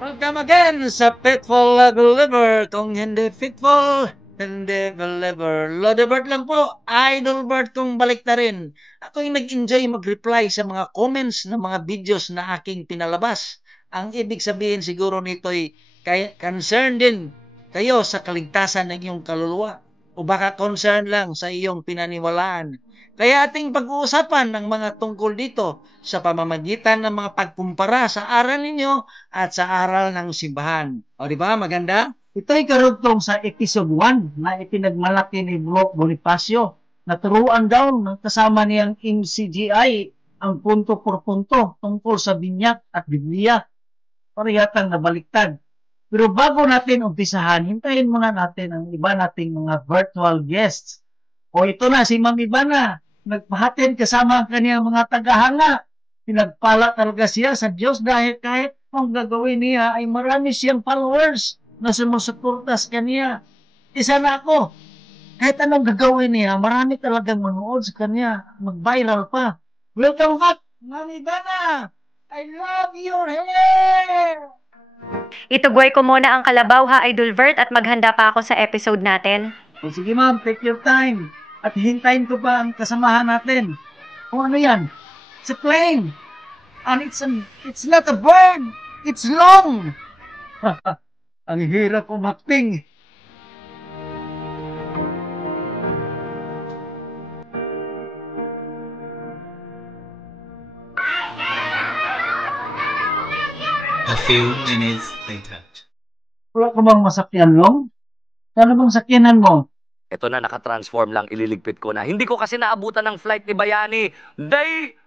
Welcome again sa Fitful Believer. Kung hindi fitful, hindi believer. Lodebert lang po, Idolbert kung balik na rin. Ako yung nag-enjoy mag-reply sa mga comments ng mga videos na aking pinalabas. Ang ibig sabihin siguro nito'y concern din kayo sa kaligtasan ng iyong kaluluwa. O baka concern lang sa iyong pinaniwalaan. Kaya ating pag-uusapan ng mga tungkol dito sa pamamagitan ng mga pagkumpara sa aral ninyo at sa aral ng simbahan. O di ba maganda? Ito'y karugtong sa episode 1 na ipinagmalaki ni Bro Bonifacio na turuan daw ng kasama niyang MCGI ang punto por punto tungkol sa binyak at Biblia. Parehasang nabaliktad. Pero bago natin umpisahan, hintayin muna natin ang iba nating mga virtual guests. O ito na, si Ma'am Ivana, nagpahatin kasama ang kanyang mga tagahanga. Pinagpala talaga siya sa Diyos dahil kahit ang gagawin niya ay marami siyang followers na sumusuporta sa kanya. Isa na ako. Kahit anong gagawin niya, marami talagang manood sa kanya. Mag-viral pa. Welcome back, Ma'am Ivana! I love your hair! Itugway ko muna ang kalabaw ha, Idolvert, at maghanda pa ako sa episode natin. O sige ma'am, take your time. At hintayin ko pa ang kasamahan natin. Kung ano yan? It's a plane. And it's not a bird. It's long. Ang hirap umakting. A few minutes later. Wala ka bang masakyan, Long? Ano bang sakyanan mo? Ito na, nakatransform lang, ililigpit ko na. Hindi ko kasi naabutan ng flight ni Bayani.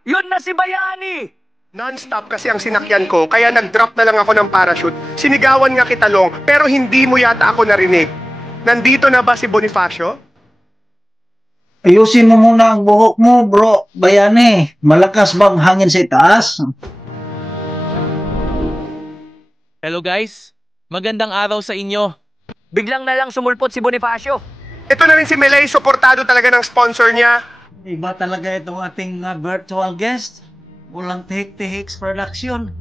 Yun na si Bayani! Non-stop kasi ang sinakyan ko, kaya nag-drop na lang ako ng parachute. Sinigawan nga kita, Long, pero hindi mo yata ako narinig. Nandito na ba si Bonifacio? Ayusin mo muna ang buhok mo, bro. Bayani, malakas bang hangin sa itaas? Hello guys, magandang araw sa inyo. Biglang na lang sumulpot si Bonifacio. Ito na rin si Melay, suportado talaga ng sponsor niya. Iba talaga itong ating virtual guest. Walang tihik-tihiks production.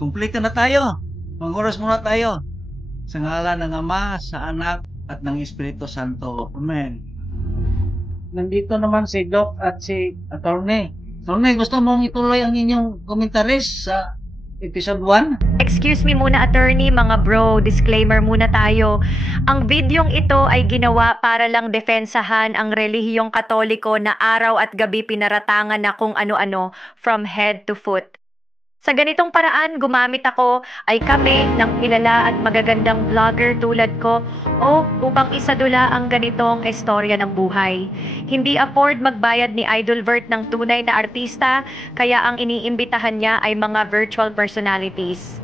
Kumplito na tayo. Mag-oras muna tayo. Sa ngalan ng Ama, sa Anak, at ng Espiritu Santo. Amen. Nandito naman si Doc at si Attorney. Attorney, gusto mong ituloy ang inyong komentaris sa episode 1? Excuse me muna, attorney, mga bro, disclaimer muna tayo. Ang videong ito ay ginawa para lang defensahan ang relihiyong Katoliko na araw at gabi pinaratangan na kung ano-ano from head to foot. Sa ganitong paraan, gumamit ako ay kami ng kilala at magagandang vlogger tulad ko o upang isadula ang ganitong istorya ng buhay. Hindi afford magbayad ni Idolvert ng tunay na artista, kaya ang iniimbitahan niya ay mga virtual personalities.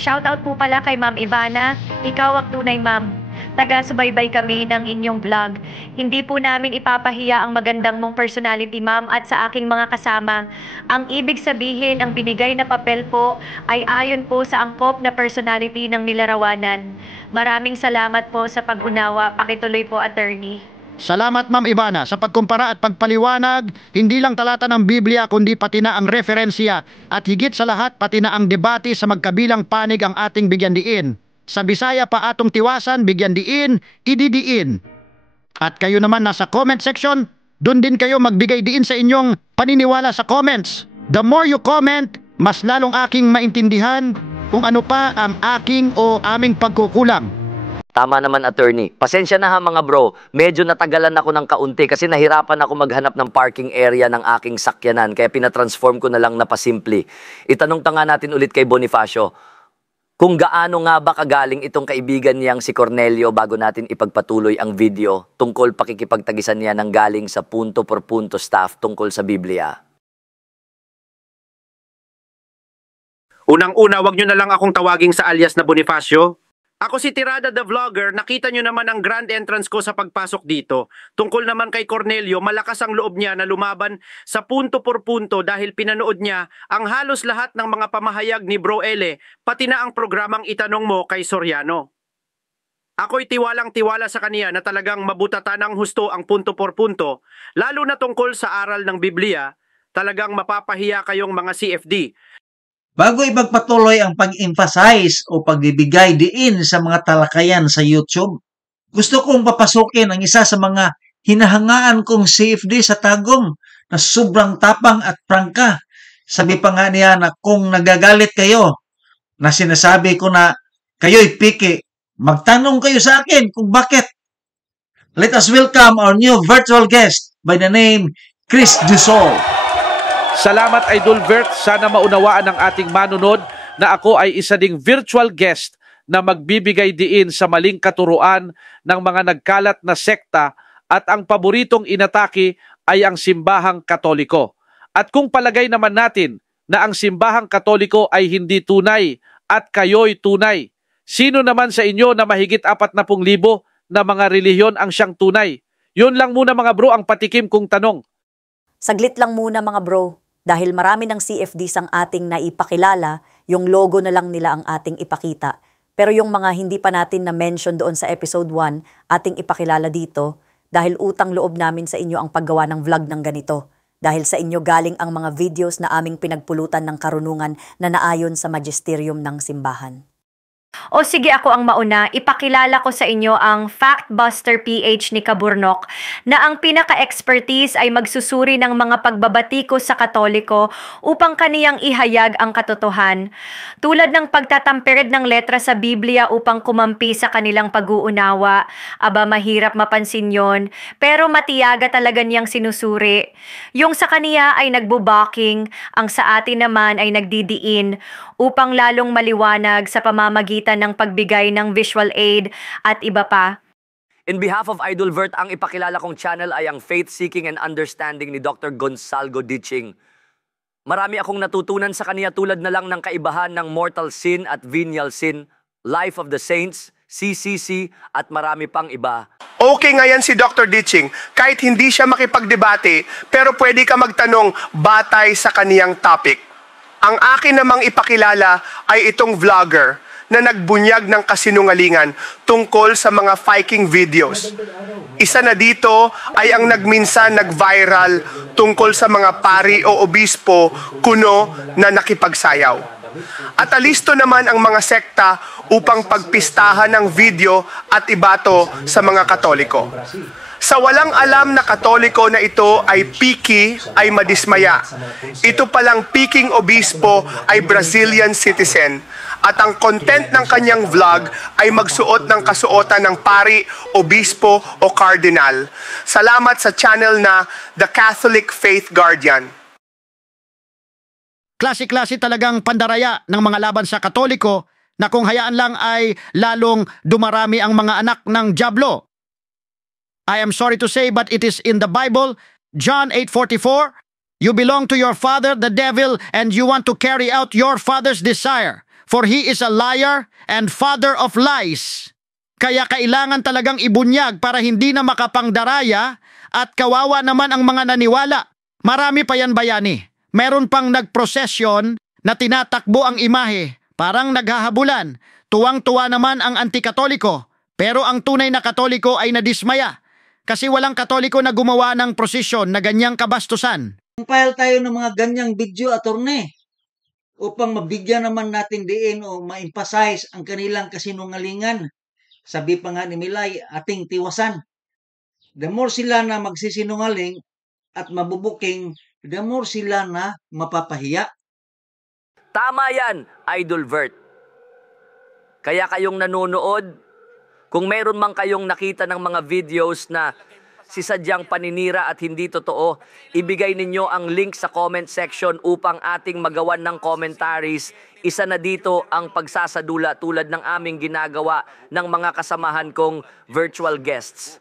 Shoutout po pala kay Ma'am Ivana, ikaw ang tunay ma'am. Taga-subaybay kami ng inyong vlog. Hindi po namin ipapahiya ang magandang mong personality, ma'am, at sa aking mga kasama. Ang ibig sabihin, ang binigay na papel po ay ayon po sa angkop na personality ng nilarawanan. Maraming salamat po sa pag-unawa. Pakituloy po, attorney. Salamat Ma'am Ivana sa pagkumpara at pagpaliwanag, hindi lang talata ng Biblia kundi pati na ang referensya at higit sa lahat pati na ang debate sa magkabilang panig ang ating bigyan diin. Sa Bisaya pa atong tiwasan, bigyan diin, ididiin. At kayo naman nasa comment section, doon din kayo magbigay diin sa inyong paniniwala sa comments. The more you comment, mas lalong aking maintindihan kung ano pa ang aking o aming pagkukulang. Tama naman, attorney. Pasensya na ha mga bro, medyo natagalan ako ng kaunti kasi nahirapan ako maghanap ng parking area ng aking sakyanan kaya pinatransform ko na lang na pasimple. Itanong ta nga natin ulit kay Bonifacio, kung gaano nga ba kagaling itong kaibigan niyang si Cornelio bago natin ipagpatuloy ang video tungkol pakikipagtagisan niya ng galing sa punto por punto staff tungkol sa Biblia. Unang-una, wag nyo na lang akong tawaging sa alias na Bonifacio. Ako si Tirada the Vlogger, nakita nyo naman ang grand entrance ko sa pagpasok dito. Tungkol naman kay Cornelio, malakas ang loob niya na lumaban sa punto por punto dahil pinanood niya ang halos lahat ng mga pamahayag ni Bro Ele, pati na ang programang Itanong Mo kay Soriano. Ako'y tiwalang-tiwala sa kaniya na talagang mabutata ng husto ang punto por punto, lalo na tungkol sa aral ng Biblia, talagang mapapahiya kayong mga CFD. Bago ipagpatuloy ang pag-emphasize o pagbibigay diin sa mga talakayan sa YouTube, gusto kong papasukin ang isa sa mga hinahangaan kong CFD sa Tagum na sobrang tapang at prangka. Sabi pa nga niya na kung nagagalit kayo, na sinasabi ko na kayo'y piki, magtanong kayo sa akin kung bakit. Let us welcome our new virtual guest by the name Chris Dusol. Salamat Idol Vert, sana maunawaan ng ating manunod na ako ay isa ding virtual guest na magbibigay diin sa maling katuruan ng mga nagkalat na sekta at ang paboritong inatake ay ang simbahang Katoliko. At kung palagay naman natin na ang simbahang Katoliko ay hindi tunay at kayo'y tunay, sino naman sa inyo na mahigit 40,000 na mga relihiyon ang siyang tunay? Yun lang muna mga bro ang patikim kong tanong. Saglit lang muna mga bro, dahil marami ng CFDs ang ating naipakilala, yung logo na lang nila ang ating ipakita. Pero yung mga hindi pa natin na-mention doon sa episode 1, ating ipakilala dito dahil utang loob namin sa inyo ang paggawa ng vlog ng ganito. Dahil sa inyo galing ang mga videos na aming pinagpulutan ng karunungan na naayon sa magisterium ng simbahan. O sige, ako ang mauna. Ipakilala ko sa inyo ang Factbuster PH ni Kaburnok na ang pinaka-expertise ay magsusuri ng mga pagbabatiko sa Katoliko upang kaniyang ihayag ang katotohan. Tulad ng pagtatampered ng letra sa Biblia upang kumampi sa kanilang pag-uunawa. Aba, mahirap mapansin yon, pero matiyaga talaga niyang sinusuri. Yung sa kaniya ay nagbubaking, ang sa atin naman ay nagdidiin upang lalong maliwanag sa pamamagitan ng pagbigay ng visual aid at iba pa. In behalf of Idol Vert, ang ipakilala kong channel ay ang Faith Seeking and Understanding ni Dr. Gonzalo Ditching. Marami akong natutunan sa kaniya tulad na lang ng kaibahan ng mortal sin at venial sin, Life of the Saints, CCC at marami pang iba. Okay nga yan si Dr. Ditching, kahit hindi siya makipagdebate, pero pwede ka magtanong batay sa kaniyang topic. Ang akin namang ipakilala ay itong vlogger na nagbunyag ng kasinungalingan tungkol sa mga Viking videos. Isa na dito ay ang nagminsan nag-viral tungkol sa mga pari o obispo kuno na nakipagsayaw. At alisto naman ang mga sekta upang pagpistahan ng video at ibato sa mga Katoliko. Sa walang alam na Katoliko na ito ay piki ay madismaya. Ito palang piking obispo ay Brazilian citizen at ang content ng kanyang vlog ay magsuot ng kasuotan ng pari, obispo o cardinal. Salamat sa channel na The Catholic Faith Guardian. Klase-klase talagang pandaraya ng mga laban sa Katoliko na kung hayaan lang ay lalong dumarami ang mga anak ng dyablo. I am sorry to say, but it is in the Bible, John 8:44, you belong to your father, the devil, and you want to carry out your father's desire, for he is a liar and father of lies. Kaya kailangan talagang ibunyag para hindi na makapangdaraya at kawawa naman ang mga naniwala. Marami pa yan bayani. Meron pang nagprosesyon na tinatakbo ang imahe, parang naghahabulan. Tuwang-tuwa naman ang anti-Katoliko, pero ang tunay na Katoliko ay nadismaya. Kasi walang Katoliko na gumawa ng prosesyon na ganyang kabastusan. Compile tayo ng mga ganyang video, attorney, upang mabigyan naman natin diin o ma-emphasize ang kanilang kasinungalingan. Sabi pa nga ni Milay, ating tiwasan. The more sila na magsisinungaling at mabubuking, the more sila na mapapahiya. Tama yan, Idol Vert. Kaya kayong nanonood, kung meron man kayong nakita ng mga videos na sisadyang paninira at hindi totoo, ibigay ninyo ang link sa comment section upang ating magawan ng commentaries. Isa na dito ang pagsasadula tulad ng aming ginagawa ng mga kasamahan kong virtual guests.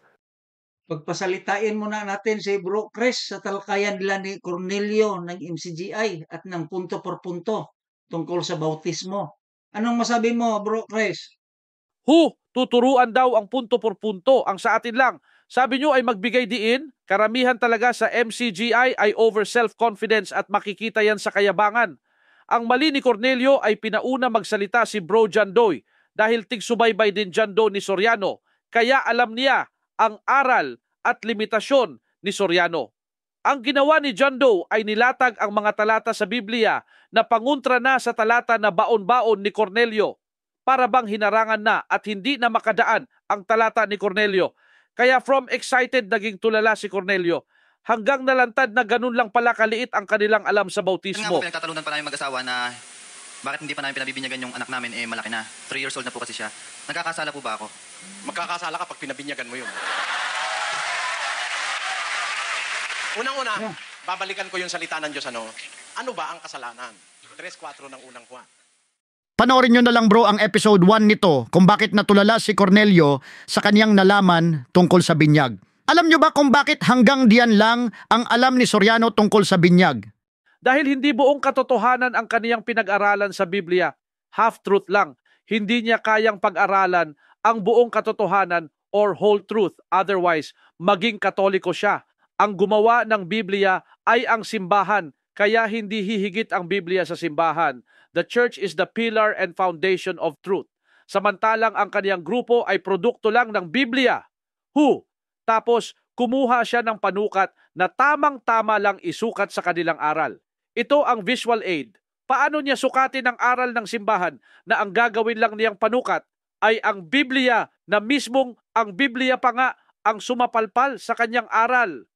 Pagpasalitain muna natin si Bro Chris sa talakayan nila ni Cornelio ng MCGI at ng punto por punto tungkol sa bautismo. Anong masabi mo, Bro Chris? Tuturuan daw ang punto por punto ang sa atin lang. Sabi nyo ay magbigay diin, karamihan talaga sa MCGI ay over self-confidence at makikita yan sa kayabangan. Ang mali ni Cornelio ay pinauna magsalita si Bro Jandoy dahil tigsubaybay din Jando ni Soriano, kaya alam niya ang aral at limitasyon ni Soriano. Ang ginawa ni John Doe ay nilatag ang mga talata sa Biblia na panguntra na sa talata na baon-baon ni Cornelio para bang hinarangan na at hindi na makadaan ang talata ni Cornelio. Kaya from excited naging tulala si Cornelio hanggang nalantad na ganun lang pala kaliit ang kanilang alam sa Nga po, bautismo. pinagtatalunan pa namin mag-asawa na bakit hindi pa namin pinabibinyagan yung anak namin, malaki na. 3 years old na po kasi siya. Nagkakasala po ba ako? Magkakasala ka pag pinabinyagan mo yun. Unang-una, babalikan ko yung salita ng Diyos. Ano ba ang kasalanan? 3:4 ng unang Juan. Panoorin nyo na lang bro ang episode 1 nito kung bakit natulala si Cornelio sa kanyang nalaman tungkol sa binyag. Alam nyo ba kung bakit hanggang diyan lang ang alam ni Soriano tungkol sa binyag? Dahil hindi buong katotohanan ang kaniyang pinag-aralan sa Biblia, half-truth lang. Hindi niya kayang pag-aralan ang buong katotohanan or whole truth. Otherwise, maging katoliko siya. Ang gumawa ng Biblia ay ang simbahan, kaya hindi hihigit ang Biblia sa simbahan. The church is the pillar and foundation of truth. Samantalang ang kaniyang grupo ay produkto lang ng Biblia. Tapos, kumuha siya ng panukat na tamang-tama lang isukat sa kanilang aral. Ito ang visual aid. Paano niya sukatin ang aral ng simbahan na ang gagawin lang niyang panukat ay ang Biblia na mismong ang Biblia pa nga ang sumapalpal sa kanyang aral?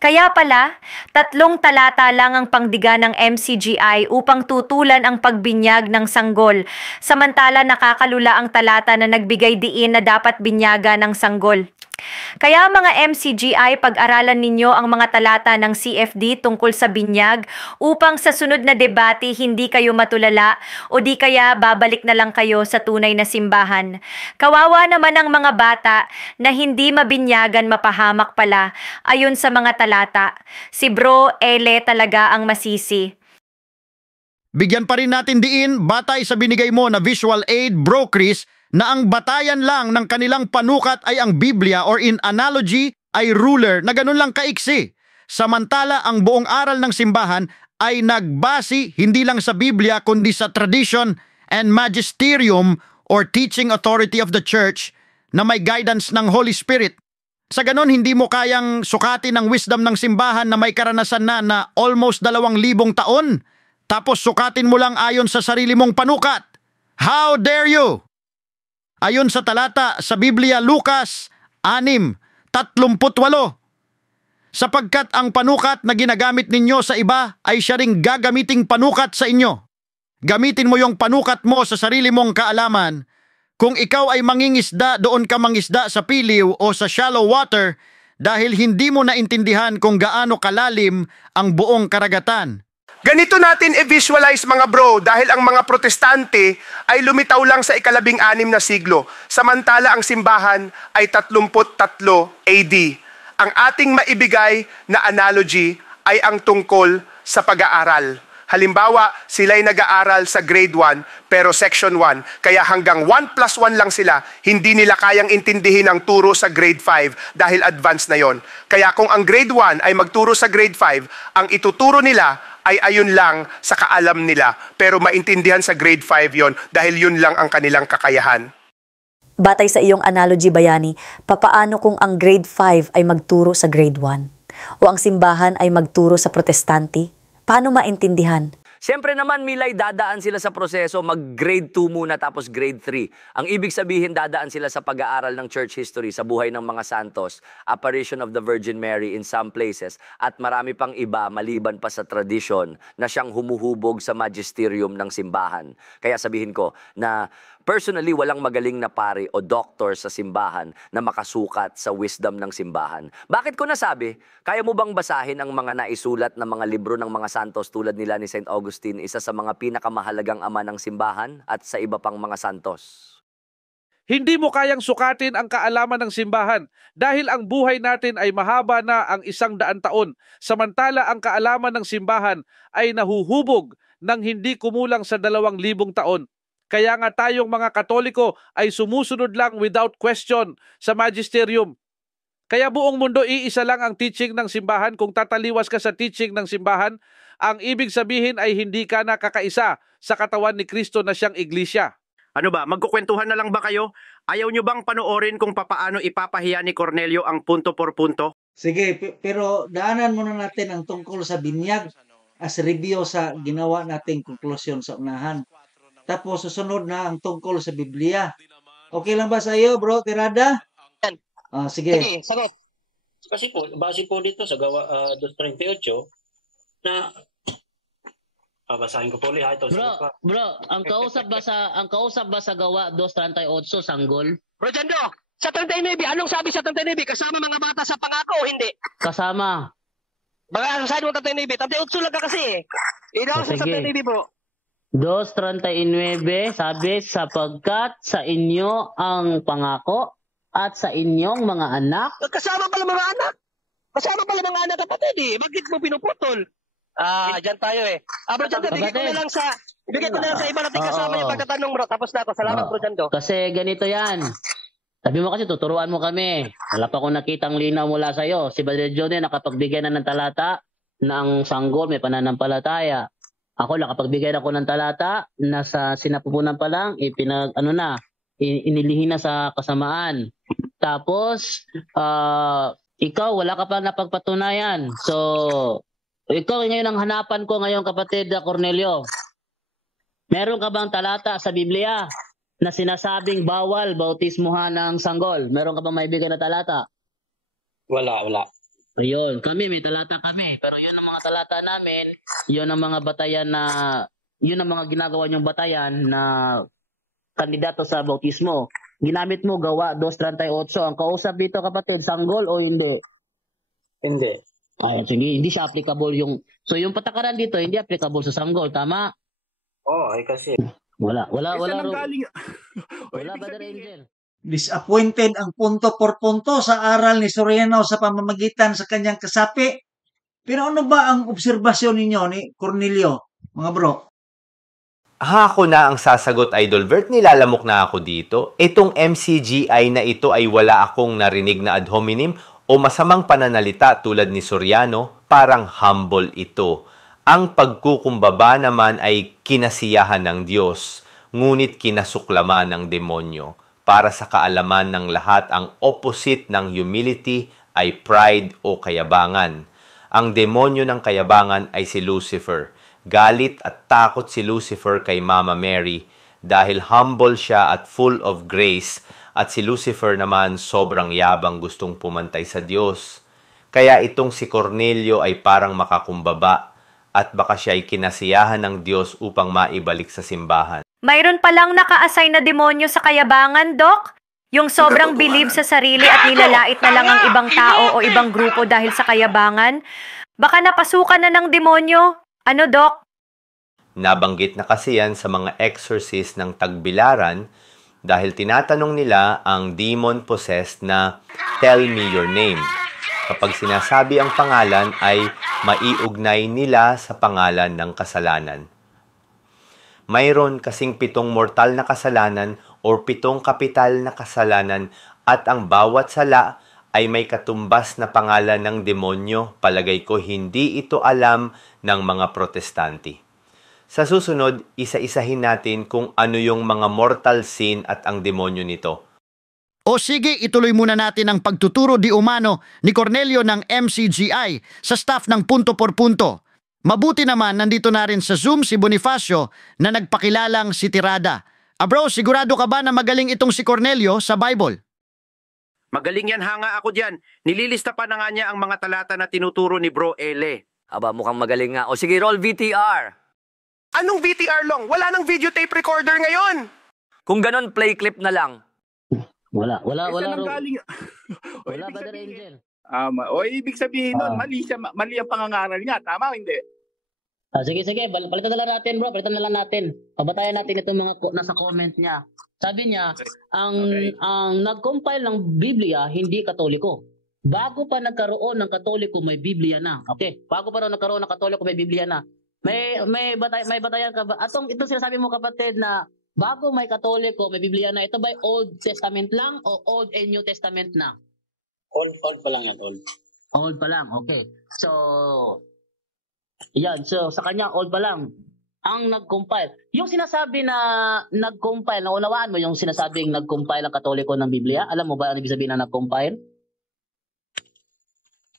Kaya pala, 3 talata lang ang pangdiga ng MCGI upang tutulan ang pagbinyag ng sanggol, samantala nakakalula ang talata na nagbigay diin na dapat binyaga ng sanggol. Kaya mga MCGI, pag-aralan ninyo ang mga talata ng CFD tungkol sa binyag upang sa sunod na debate hindi kayo matulala o di kaya babalik na lang kayo sa tunay na simbahan. Kawawa naman ang mga bata na hindi mabinyagan mapahamak pala ayon sa mga talata. Si Bro Ele talaga ang masisi. Bigyan pa rin natin diin batay sa binigay mo na visual aid, Bro Chris, na ang batayan lang ng kanilang panukat ay ang Biblia or in analogy ay ruler na ganun lang kaiksi. Samantala ang buong aral ng simbahan ay nagbase hindi lang sa Biblia kundi sa tradition and magisterium or teaching authority of the church na may guidance ng Holy Spirit. Sa ganun hindi mo kayang sukatin ang wisdom ng simbahan na may karanasan na almost 2,000 taon. Tapos sukatin mo lang ayon sa sarili mong panukat. How dare you? Ayon sa talata sa Biblia, Lucas 6:38, sapagkat ang panukat na ginagamit ninyo sa iba ay siya ring gagamiting panukat sa inyo. Gamitin mo yung panukat mo sa sarili mong kaalaman. Kung ikaw ay mangingisda, doon ka mangisda sa piliw o sa shallow water dahil hindi mo naintindihan kung gaano kalalim ang buong karagatan. Ganito natin i-visualize mga bro dahil ang mga protestante ay lumitaw lang sa 13 na siglo, samantala ang simbahan ay 33 AD. Ang ating maibigay na analogy ay ang tungkol sa pag-aaral. Halimbawa, sila'y nag-aaral sa grade 1 pero section 1, kaya hanggang 1 plus 1 lang sila, hindi nila kayang intindihin ang turo sa grade 5 dahil advanced na yon. Kaya kung ang grade 1 ay magturo sa grade 5, ang ituturo nila ay ayun lang sa kaalam nila, pero maintindihan sa grade 5 yon dahil yun lang ang kanilang kakayahan. Batay sa iyong analogy, Bayani, papaano kung ang grade 5 ay magturo sa grade 1? O ang simbahan ay magturo sa protestante? Paano maintindihan? Siyempre naman, Milay, dadaan sila sa proseso, mag-grade 2 muna tapos grade 3. Ang ibig sabihin, dadaan sila sa pag-aaral ng church history, sa buhay ng mga santos, apparition of the Virgin Mary in some places, at marami pang iba maliban pa sa tradition na siyang humuhubog sa magisterium ng simbahan. Kaya sabihin ko na personally, walang magaling na pari o doctor sa simbahan na makasukat sa wisdom ng simbahan. Bakit ko nasabi? Kaya mo bang basahin ang mga naisulat na mga libro ng mga santos tulad nila ni St. Augustine, isa sa mga pinakamahalagang ama ng simbahan, at sa iba pang mga santos? Hindi mo kayang sukatin ang kaalaman ng simbahan dahil ang buhay natin ay mahaba na ang 100 taon, samantala ang kaalaman ng simbahan ay nahuhubog ng hindi kumulang sa 2,000 taon. Kaya nga tayong mga Katoliko ay sumusunod lang without question sa magisterium. Kaya buong mundo iisa lang ang teaching ng simbahan. Kung tataliwas ka sa teaching ng simbahan, ang ibig sabihin ay hindi ka na kakaisa sa katawan ni Kristo na siyang iglesia. Ano ba, magkukwentuhan na lang ba kayo? Ayaw nyo bang panoorin kung papaano ipapahiya ni Cornelio ang punto por punto? Sige, pero daanan muna natin ang tungkol sa binyag as review sa ginawa nating konklusyon sa unahan. Tapos susunod na ang tungkol sa Biblia. Okay lang ba sa iyo, bro, Tirada? Sige. Sige, sagot. Kasi po, base po dito sa gawa 2:38 na babasahin ko po ulit ha, ito. Bro, ang kausap ba sa gawa 2:38 sanggol? Bro Jando, sa 39, anong sabi sa 39? Kasama mga bata sa pangako o hindi? Kasama. Baka sabi mo 39, 38 lang ka kasi eh. Ikaw sa 39 po. 2:39 sabi sapagkat sa inyo ang pangako at sa inyong mga anak. Kasama pala mga anak. Kasama pala mga anak kapatid eh. Bakit mo pinuputol? Diyan tayo eh. Bro Jando, bigay ko na lang sa iba nating kasama yung pagkatanong bro. Tapos na ako. Salamat bro Jando. Kasi ganito yan. Sabi mo kasi tuturuan mo kami. Wala pa akong nakitang linaw mula sa'yo. Si Brother Johnny nakapagbigay na ng talata na ang sanggol may pananampalataya. Ako nakapagbigay ako ng talata na sa sinapupunan pa lang inilihin na sa kasamaan. Tapos ikaw wala ka pa napagpatunayan. So ikaw ngayon ang hanapan ko ngayon kapatid Cornelio. Meron ka bang talata sa Biblia na sinasabing bawal bautismuhan ng sanggol? Meron ka bang maibigay na talata? Wala. Ayun, may talata kami. Pero yun ang mga talata namin, yun ang mga batayan yun ang mga ginagawa niyong batayan na kandidato sa bautismo. Ginamit mo gawa 2:38. Ang kausap dito kapatid, sanggol o hindi? Hindi. Ay, sige, hindi siya applicable so yung patakaran dito hindi applicable sa sanggol, tama? Kasi Wala, Brother Angel. Disappointed ang punto por punto sa aral ni Soriano sa pamamagitan sa kanyang kasapi. Pero ano ba ang obserbasyon ninyo ni Cornelio, mga bro? Ako na ang sasagot, Idol Vert. Nilalamok na ako dito. Itong MCGI na ito ay wala akong narinig na ad hominem o masamang pananalita tulad ni Soriano, parang humble ito. Ang pagkukumbaba naman ay kinasiyahan ng Diyos, ngunit kinasuklaman ng demonyo. Para sa kaalaman ng lahat, ang opposite ng humility ay pride o kayabangan. Ang demonyo ng kayabangan ay si Lucifer. Galit at takot si Lucifer kay Mama Mary dahil humble siya at full of grace, at si Lucifer naman sobrang yabang gustong pumantay sa Diyos. Kaya itong si Cornelio ay parang makakumbaba at baka siya ay kinasiyahan ng Diyos upang maibalik sa simbahan. Mayroon palang naka-assign na demonyo sa kayabangan, Doc? Yung sobrang believe sa sarili at nilalait na lang ang ibang tao o ibang grupo dahil sa kayabangan? Baka napasukan na ng demonyo? Ano, Doc? Nabanggit na kasi yan sa mga exorcist ng Tagbilaran dahil tinatanong nila ang demon-possessed na tell me your name. Kapag sinasabi ang pangalan ay maiugnay nila sa pangalan ng kasalanan. Mayroon kasing 7 mortal na kasalanan o 7 kapital na kasalanan at ang bawat sala ay may katumbas na pangalan ng demonyo. Palagay ko hindi ito alam ng mga protestante. Sa susunod, isa-isahin natin kung ano yung mga mortal sin at ang demonyo nito. O sige, ituloy muna natin ang pagtuturo di umano ni Cornelio ng MCGI sa staff ng Punto por Punto. Mabuti naman nandito na rin sa Zoom si Bonifacio na nagpakilalang si Tirada. Bro, sigurado ka ba na magaling itong si Cornelio sa Bible? Magaling yan, hanga ako dyan. Nililista pa na nga niya ang mga talata na tinuturo ni Bro Ele. Aba, mukhang magaling nga. O sige, roll VTR. Anong VTR long? Wala nang videotape recorder ngayon. Kung ganon, play clip na lang. Wala, Brother Angel. Ibig sabihin nun, mali ang pangangaral niya. Tama o hindi? Sige, palitan na lang natin, bro. Palitan na lang natin. Pabatayan natin itong mga nasa comment niya. Sabi niya, ang nag-compile ng Biblia, hindi Katoliko. Bago pa nagkaroon ng Katoliko, may Biblia na. Okay, bago pa nagkaroon ng Katoliko, may Biblia na. May batayan ka ba? Itong sinasabi mo kapatid na bago may Katoliko, may Biblia na. Ito ba Old Testament lang o Old and New Testament na? Old pa lang yan, old. Old pa lang, okay. So, yan. So, sa kanya, old pa lang. ang nag-compile. Yung sinasabi na nag-compile, naunawaan mo yung sinasabing nag-compile ang Katoliko ng Biblia? Alam mo ba ang ibig sabihin na nag-compile?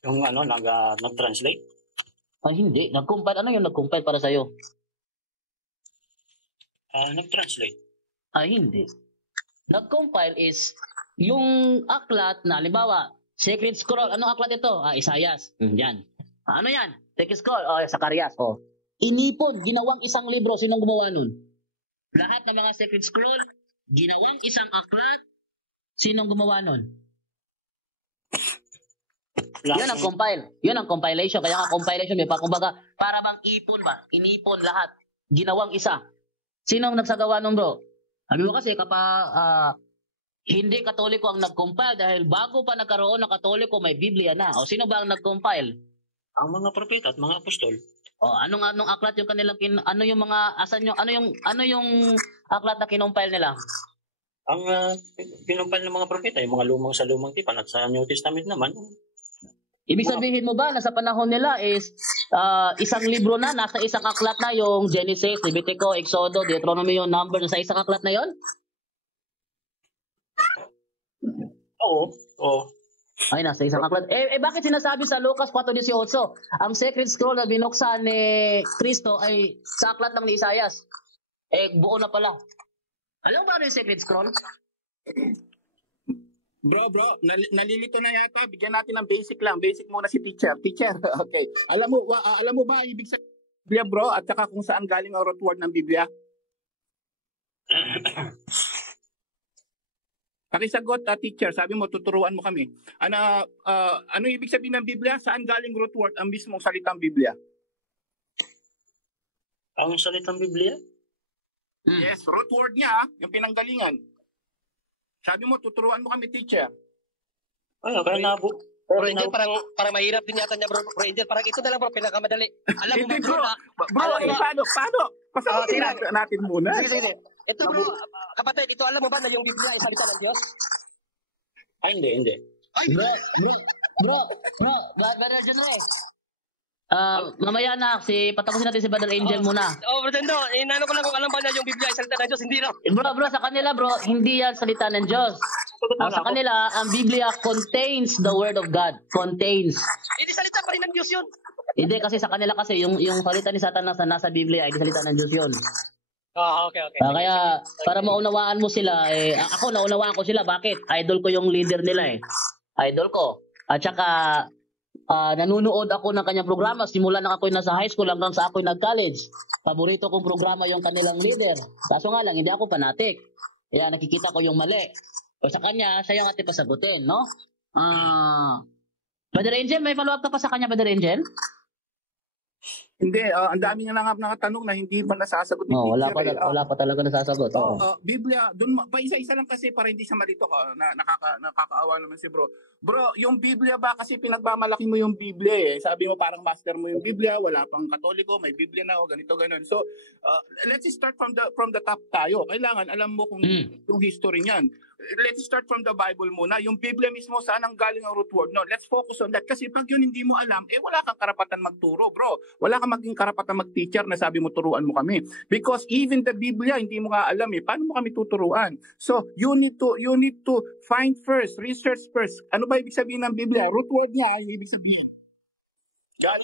Yung nag-translate? Ay, hindi. Nag-compile. Ano yung nag-compile para sa'yo? Nag-translate. Ay, hindi. Nag-compile is yung aklat na, halimbawa, Sacred Scroll. Anong aklat ito? Isaias. Yan. Ano yan? Sacred Scroll. Zacarias. Inipon, ginawang isang libro. Sinong gumawa nun? Lahat ng mga Sacred Scroll, ginawang isang aklat. Sinong gumawa nun? Yun ang compile. Yun ang compilation. Kaya nga compilation, kumbaga, para bang ipon ba? Inipon lahat. Ginawang isa. Sinong nagsagawa nun, bro? Sabi mo kasi kapag hindi Katoliko ang nag-compile dahil bago pa nagkaroon ng Katoliko, may Biblia na. O sino ba ang nag-compile? Ang mga propeta at mga apostol. Anong aklat yung kanilang ano yung mga ano yung aklat na kinumpile nila? Ang kinumpile ng mga propeta, yung mga sa lumang tipan at sa New Testament naman. Ibig sabihin mo ba na sa panahon nila is isang libro na, nasa isang aklat na yung Genesis, Levitico, Exodo, Deuteronomy, Numbers, sa isang aklat na yon? Oo. Ay, nasa isang aklat. Bakit sinasabi sa Lucas 4:18, ang Sacred Scroll na binuksan ni Kristo ay sa aklat lang ni Isaias? Buo na pala. Alam mo ba ano yung Sacred Scroll? Bro, nalilito na yata. Bigyan natin ng basic lang. Basic muna si teacher. Teacher, okay. Alam mo ba ibig sabihin ng Biblia, bro? At saka kung saan galing ang root word ng Biblia? Pakisagot, teacher. Sabi mo, tuturuan mo kami. Ano ibig sabihin ng Biblia? Saan galing root word ang mismong salitang Biblia? Ang salitang Biblia? Yes, root word niya, yung pinanggalingan. Sabi mo, tuturuan mo kami, teacher. Ay, kaya nabo. Bro Angel, parang mahirap din yata niya, bro Angel. Parang ito na lang, bro, pinakamadali. Alam mo ba, bro, paano? Pasagutin natin muna. Sige. Ito, bro, kapatid, ito alam mo ba na yung Biblia ay salita ng Diyos? Ay, hindi. Bro, Brother General. Mamaya na, patapusin natin si Brother Angel muna. Bro Tendo, inano ko lang kung alam ba na yung Biblia ay salita ng Diyos, hindi raw. Bro, sa kanila, bro, hindi yan salita ng Diyos. Sa kanila, ang Biblia contains the Word of God. Contains. Hindi salita pa rin ng Diyos yun. Hindi, kasi sa kanila yung salita ni Satanas na nasa Biblia, hindi salita ng Diyos yun. Okay. Kaya, para maunawaan mo sila, ako naunawaan ko sila. Bakit? Idol ko yung leader nila Idol ko. At saka, nanonood ako ng kanyang programa simula na ako'y nasa high school hanggang sa ako'y nag-college. Paborito kong programa yung kanilang leader. Kaso nga lang, hindi ako fanatic. Kaya nakikita ko yung mali. O sa kanya, siya yung ating pasagutin, no? Brother Angel, may follow-up ka pa sa kanya, Brother Angel? Hindi, ang dami nga tanong na hindi pa nasasagot ni teacher. Wala pa talaga nasasagot. Biblia, dun pa isa-isa lang kasi para hindi siya malito ka. Nakakaawa naman si bro. Bro, yung Biblia ba kasi pinagmamalaki mo yung Biblia Sabi mo parang master mo yung Biblia, wala pang Katoliko, may Biblia na o ganito ganun. So, let's start from the top tayo. Kailangan alam mo kung yung history niyan. Let's start from the Bible muna. Yung Biblia mismo, saan ang galing ang root word? No, let's focus on that. Kasi pag yun hindi mo alam, wala kang karapatan magturo, bro. Wala kang maging karapatan mag-teacher na sabi mo turuan mo kami. Because even the Biblia, hindi mo nga alam Paano mo kami tuturuan? So, you need to find first, research first. Ano ba ibig sabihin ng Biblia? Root word niya, yung ibig sabihin.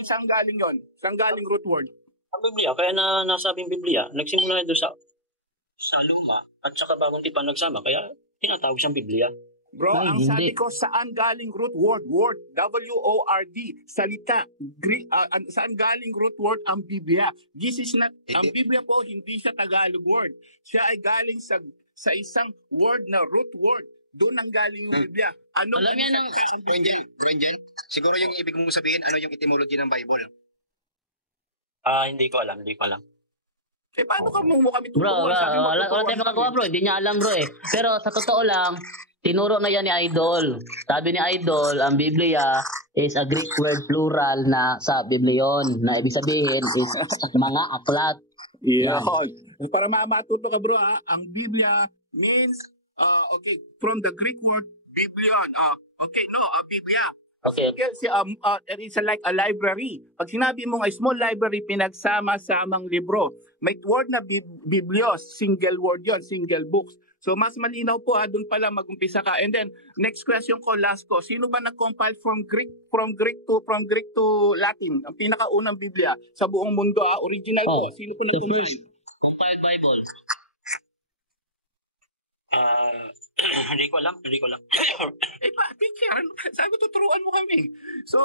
Saan galing yun? Saan galing root word? Ang Biblia, kaya nasabing Biblia, nagsimula doon sa luma at saka bagong tipan nagsama. Kaya tinatawag siyang Biblia. Bro, ang sabi ko, saan galing root word? Word, W-O-R-D, salita. Saan galing root word ang Biblia? This is not, ang Biblia po, hindi siya Tagalog word. Siya ay galing sa isang word na root word. Doon ang galing yung Biblia. Alam yan ang... Brenjan, siguro yung ibig mong sabihin, ano yung etymology ng Bible? Hindi ko alam. Paano ka mo kami tuturuan? Wala tayong magagawa, bro. Hindi niya alam, bro Pero sa totoo lang, tinuro na yan ni Idol. Sabi ni Idol, ang Biblia is a Greek word plural na sa Biblion, na ibig sabihin is mga aklat. Yeah. Para matuto ka, bro, ang Biblia means, from the Greek word, Biblion. Biblia. Okay. It's like a library. Pag sinabi mong a small library, pinagsama-samang libro. May word na Biblios, single word yon, single books. So mas malinaw po, doon pala mag-umpisa ka. And then next question ko, last ko, sino ba nag-compile from Greek to Latin? Ang pinakaunang Biblia sa buong mundo, original po. Sino po nag-compile? Compiled Bible. Hindi ko alam. Teacher, sabi ko, tuturuan mo kami. So,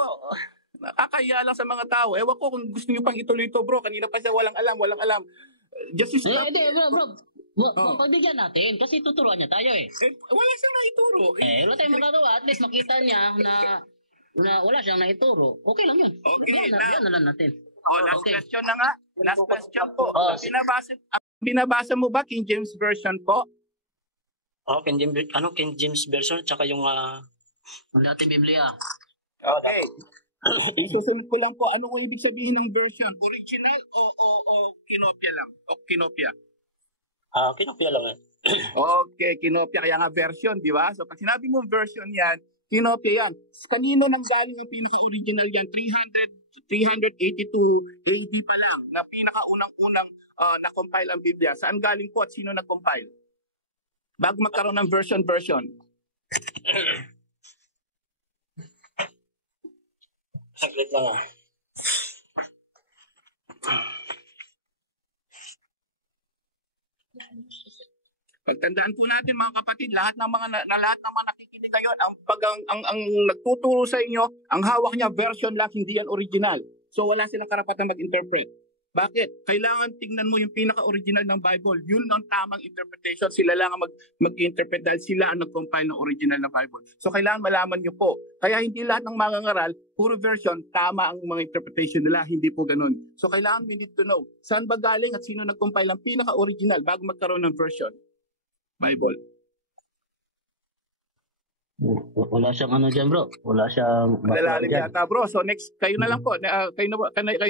nakakaya lang sa mga tao. Ewan ko kung gusto niyo pang ituloy ito, bro. Kanina pa siya walang alam. Just stop. Bro, pagbigyan natin kasi tuturuan niya tayo eh. Wala siyang naituro. Wala tayong magagawa. At least makita niya na wala siyang naituro. Okay lang yun. Okay, na lang natin. Last question na nga. Last question po. Binabasa mo ba King James Version po? King James Version, tsaka yung dating Biblia. Okay. Isusunod ko lang po, ano kung ibig sabihin ng version? Original o kinopya lang? O kinopya? Kinopya lang eh. Okay, kinopya. Kaya nga version, di ba? So pag sinabi mo version yan, kinopya yan. Kanino nang galing ang pinaka-original yan? 382 AD pa lang na pinaka-unang-unang na-compile ang Biblia. Saan galing po at sino nag-compile? Bago magkaroon ng version. Saglit lang Pagtandaan po natin mga kapatid, lahat ng mga nakikinig ngayon, ang nagtuturo sa inyo, ang hawak niya version lang, hindi yan original. So wala silang karapatan mag-interpret. Bakit? Kailangan tingnan mo yung pinaka-original ng Bible. Yun ang tamang interpretation. Sila lang ang mag-interpret dahil sila ang nag-compile ng original na Bible. So kailangan malaman nyo po. Kaya hindi lahat ng mga ngaral, puro version, tama ang mga interpretation nila. Hindi po ganun. So kailangan we need to know, saan ba galing at sino nag-compile ng pinaka-original bago magkaroon ng version? Bible. Wala siyang dyan, bro. Wala siyang... Malalalim yata, bro. So next, kayo na lang po. Kayo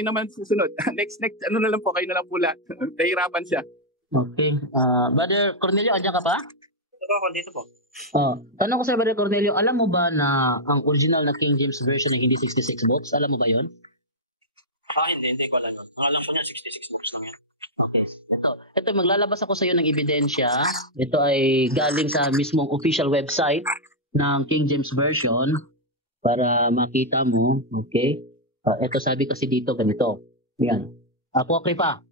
naman susunod. next, ano na lang po. Kayo na lang po lahat. Nahirapan siya. Okay. Brother Cornelio, andyan ka pa? Dito po. Tanong ko sa Brother Cornelio, alam mo ba na ang original na King James Version ay hindi 66 books? Alam mo ba yun? Hindi ko alam yun. Ang alam ko niya, 66 books lang yan. Okay. Ito, maglalabas ako sa iyo ng ebidensya. Ito ay galing sa mismong official website ng King James Version para makita mo. Okay? Ito sabi kasi dito, ganito. Yan. Apocrypha.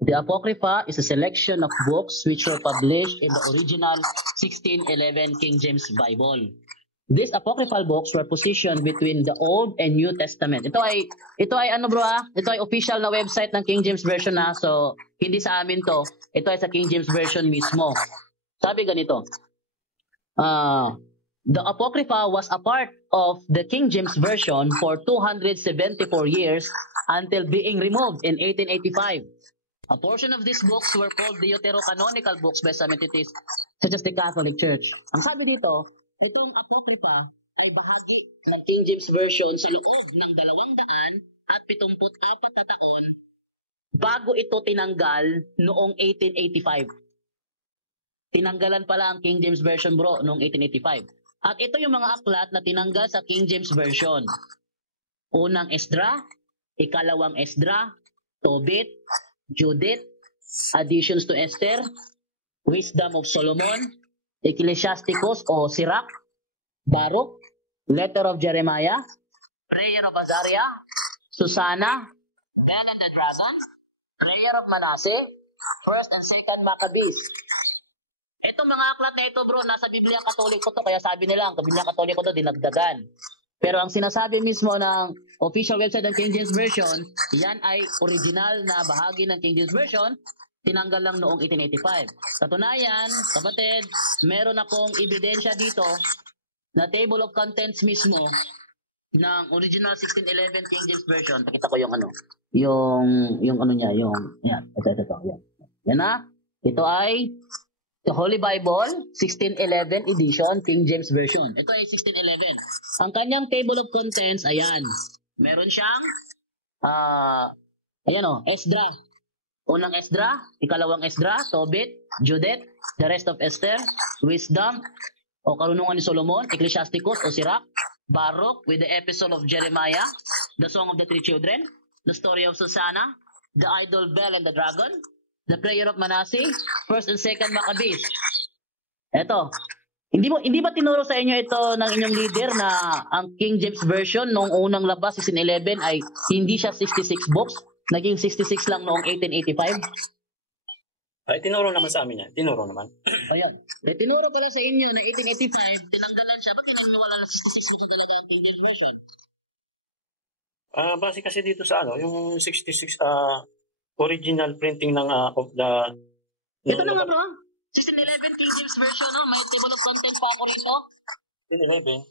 The Apocrypha is a selection of books which were published in the original 1611 King James Bible. These apocryphal books were positioned between the Old and New Testament. Ito ay bro Ito ay official na website ng King James Version na. So, hindi sa amin to. Ito ay sa King James Version mismo. Sabi ganito. The Apocrypha was a part of the King James Version for 274 years until being removed in 1885. A portion of these books were called deuterocanonical books by some entities such as the Catholic Church. Ang sabi dito, itong Apocrypha ay bahagi ng King James Version sa loob ng 274 na taon bago ito tinanggal noong 1885. Tinanggalan pala ang King James Version, bro, noong 1885. At ito yung mga aklat na tinanggal sa King James Version. Unang Esdra, ikalawang Esdra, Tobit, Judith, Additions to Esther, Wisdom of Solomon, Ecclesiasticus o Sirach, Baruch, Letter of Jeremiah, Prayer of Azariah, Susanna, God of the Dragon, Prayer of Manasseh, 1st and 2nd Maccabees. Itong mga aklat na ito, bro, nasa Biblia Katoliko to, kaya sabi nila, ang Biblia Katoliko to, dinagdagan. Pero ang sinasabi mismo ng official website ng King James Version, yan ay original na bahagi ng King James Version, tinanggal lang noong 1885. Katunayan, kapatid, meron akong ebidensya dito na table of contents mismo ng original 1611 King James Version. Pakita ko yung yan. Ito, yan. Yan na. Ito ay the Holy Bible, 1611 edition, King James Version. Ito ay 1611. Ang kanyang table of contents, ayan. Meron siyang, Esdra. Unang Esdra, ikalawang Esdra, Tobit, Judith, the rest of Esther, Wisdom, o Karunungan ni Solomon, Ecclesiasticus o Sirach, Baruch with the Epistle of Jeremiah, the Song of the Three Children, the Story of Susanna, The Idol Bell and the Dragon, The Prayer of Manasseh, 1st and 2nd Maccabees. Eto, hindi ba tinuro sa inyo ito ng inyong leader na ang King James Version noong unang labas, 1611, ay hindi siya 66 books, naging 66 lang noong 1885? Ay, tinuro naman sa amin yan. Tinuro naman. Ayan. Tinuro pala sa inyo na 1885, tinanggalan siya. Ba't tinanggalan na 66 books talaga ang King James Version? Base kasi dito sa yung 66 original printing ng of the ito na nga bro. 1611 King James Version, no? May table of content pa ako rito. 1611.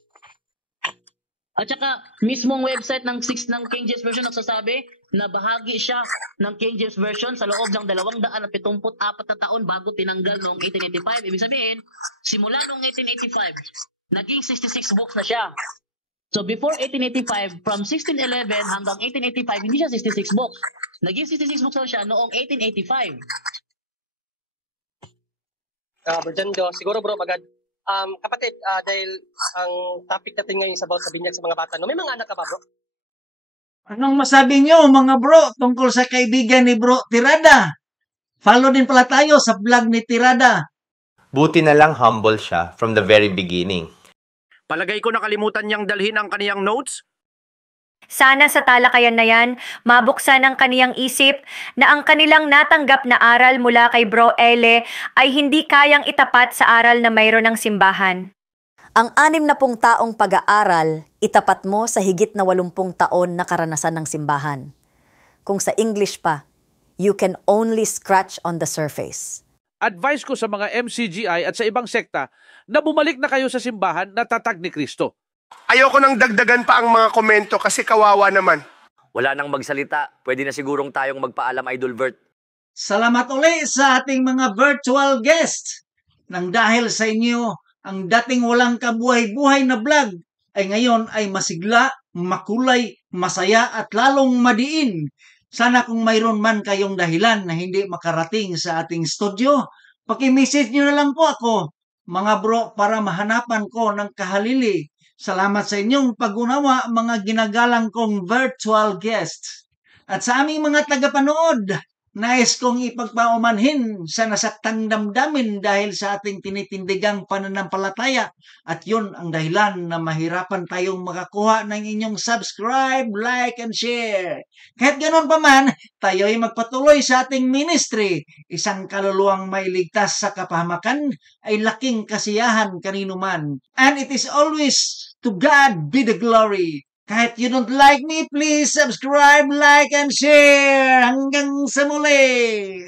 At saka mismong website ng King James Version nagsasabi na bahagi siya ng King James Version sa loob ng 274 na taon bago tinanggal noong 1885. Ibig sabihin, simula noong 1885, naging 66 books na siya. So before 1885, from 1611 hanggang 1885, hindi siya 66 books. Naging 66 books na siya noong 1885. Bro Jando, siguro bro, magad. Kapatid, dahil ang topic natin ngayon is about sa binyag sa mga bata, no? May mga anak ka ba, bro? Anong masabi niyo mga bro tungkol sa kaibigan ni Bro Tirada? Follow din pala tayo sa vlog ni Tirada. Buti na lang humble siya from the very beginning. Palagay ko nakalimutan niyang dalhin ang kaniyang notes. Sana sa talakayan na yan, mabuksan ang kaniyang isip na ang kanilang natanggap na aral mula kay Bro Ele ay hindi kayang itapat sa aral na mayroon ng simbahan. Ang 60 taong pag-aaral, itapat mo sa higit na 80 taon na karanasan ng simbahan. Kung sa English pa, you can only scratch on the surface. Advice ko sa mga MCGI at sa ibang sekta na bumalik na kayo sa simbahan na tatag ni Kristo. Ayoko nang dagdagan pa ang mga komento kasi kawawa naman. Wala nang magsalita. Pwede na sigurong tayong magpaalam, Idol Vert. Salamat uli sa ating mga virtual guests. Nang dahil sa inyo, ang dating walang kabuhay-buhay na vlog ay ngayon ay masigla, makulay, masaya at lalong madiin. Sana kung mayroon man kayong dahilan na hindi makarating sa ating studio, paki-message nyo na lang po ako, mga bro, para mahanapan ko ng kahalili. Salamat sa inyong pag-unawa, mga ginagalang kong virtual guests. At sa aming mga tagapanood, nais kong ipagpaumanhin sa nasaktang damdamin dahil sa ating tinitindigang pananampalataya at yun ang dahilan na mahirapan tayong makakuha ng inyong subscribe, like, and share. Kahit ganun pa man, tayo ay magpatuloy sa ating ministry. Isang kaluluwang mailigtas sa kapahamakan ay laking kasiyahan kanino man. And it is always to God be the glory. Kahit you don't like me, please subscribe, like, and share. Hanggang sa muli!